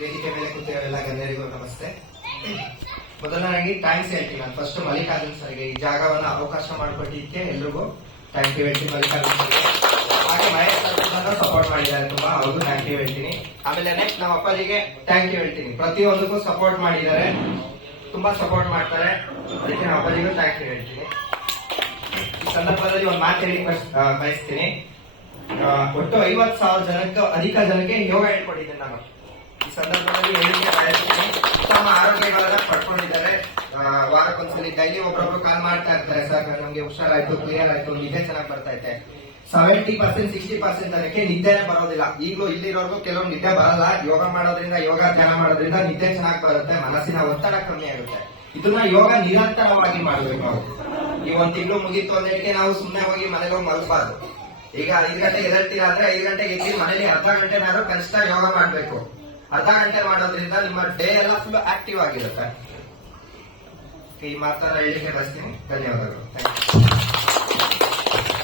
ವೇದಿಕೆ ಮೇಲೆ ಕೂತಿರೋ ಎಲ್ಲ ಗಣ್ಯರಿಗೂ ನಮಸ್ತೆ. ಮೊದಲನಾಗಿ ಥ್ಯಾಂಕ್ಸ್ ಹೇಳ್ತೀನಿ ನಾನು. ಫಸ್ಟ್ ಮಲ್ಲಿಕಾರ್ಜುನ್ ಸರ್ಗೆ ಈ ಜಾಗವನ್ನ ಅವಕಾಶ ಮಾಡಿಕೊಟ್ಟಿದ್ದಕ್ಕೆ ಎಲ್ರಿಗೂ ಥ್ಯಾಂಕ್ ಯು ಹೇಳ್ತೀನಿ ಮಲ್ಲಿಕಾರ್ಜುನ್ ಸರ್ಗೆ. ಹಾಗೆ ಮಹೇಶ್ ಸಪೋರ್ಟ್ ಮಾಡಿದ್ದಾರೆ ತುಂಬಾ. ಅವ್ರಿಗೂ ಥ್ಯಾಂಕ್ ಯು ಹೇಳ್ತೀನಿ. ಆಮೇಲೆ ನೆಕ್ಸ್ಟ್ ನಮ್ಮ ಅಪ್ಪಾಜಿಗೆ ಥ್ಯಾಂಕ್ ಯು ಹೇಳ್ತೀನಿ. ಪ್ರತಿಯೊಂದಕ್ಕೂ ಸಪೋರ್ಟ್ ಮಾಡಿದ್ದಾರೆ. ತುಂಬಾ ಸಪೋರ್ಟ್ ಮಾಡ್ತಾರೆ. ಅದಕ್ಕೆ ನಮ್ಮ ಅಪ್ಪಾಜಿಗೂ ಥ್ಯಾಂಕ್ ಯು ಹೇಳ್ತೀನಿ. ಈ ಸಂದರ್ಭದಲ್ಲಿ ಒಂದು ಮಾತು ಹೇಳಿ ಬಯಸ್- ಬಯಸ್ತೀನಿ. ಒಟ್ಟು ಐವತ್ ಸಾವಿರ ಜನಕ್ಕೆ, ಅಧಿಕ ಜನಕ್ಕೆ ಯೋಗ ಹೇಳ್ಕೊಟ್ಟಿದ್ದೇನೆ ನಾನು. ಸಂದರ್ಭದಲ್ಲಿ ಹೇಳಿಕೆ ಬಯಸ್ತೀನಿ ಉತ್ತಮ ಆರೋಗ್ಯಗಳನ್ನ ಪಡ್ಕೊಂಡಿದ್ದಾರೆ. ವಾರಕ್ಕೊಂದ್ಸಲಿ ಡೈಲಿ ಒಬ್ಬೊಬ್ರು ಕಾಲ್ ಮಾಡ್ತಾ ಇರ್ತಾರೆ ಸರ್, ನಮ್ಗೆ ಹುಷಾರಾಯ್ತು ಕ್ಲಿಯರ್ ಆಯ್ತು, ನಿದ್ದೆ ಚೆನ್ನಾಗಿ ಬರ್ತಾ ಇದೆ ಸೆವೆಂಟಿ ಪರ್ಸೆಂಟ್ ಸಿಕ್ಸ್ಟಿ ಪರ್ಸೆಂಟ್ ಜನಕ್ಕೆ ನಿದ್ದೆನೇ ಬರೋದಿಲ್ಲ. ಈಗಲೂ ಇಲ್ಲಿರೋರ್ಗು ಕೆಲವು ನಿದ್ದೆ ಬರಲ್ಲ. ಯೋಗ ಮಾಡೋದ್ರಿಂದ, ಯೋಗ ಧ್ಯಾನ ಮಾಡೋದ್ರಿಂದ ನಿದ್ದೆ ಚೆನ್ನಾಗಿ ಬರುತ್ತೆ, ಮನಸ್ಸಿನ ಒತ್ತಡ ಕಮ್ಮಿ ಆಗುತ್ತೆ. ಇದನ್ನ ಯೋಗ ನಿರಂತರವಾಗಿ ಮಾಡಬೇಕು ನಾವು. ಈ ಒಂದ್ ತಿಂಗಳು ಮುಗೀತು ಅಂದ್ರೆ ನಾವು ಸುಮ್ಮನೆ ಹೋಗಿ ಮನೆಗೆ ಹೋಗಿ ಮಲಗಬಾರ್ದು? ಈಗ ಐದು ಗಂಟೆಗೆ ಎದ್ದೇಳ್ತೀರಾ ಅಂದ್ರೆ ಐದು ಗಂಟೆಗೆ ಎದ್ದು ಮನೇಲಿ ಅರ್ಧ ಗಂಟೆನಾದ್ರೂ ಕನಿಷ್ಠ ಯೋಗ ಮಾಡ್ಬೇಕು. ಅರ್ಧ ಗಂಟೆ ಮಾಡೋದ್ರಿಂದ ನಿಮ್ಮ ಡೇ ಎಲ್ಲ ಫುಲ್ ಆಕ್ಟಿವ್ ಆಗಿರುತ್ತೆ. ಈ ಮಾತನ್ನ ಹೇಳಿಕೆ ಬಯಸ್ತೀನಿ ಧನ್ಯವಾದಗಳು. Thank you.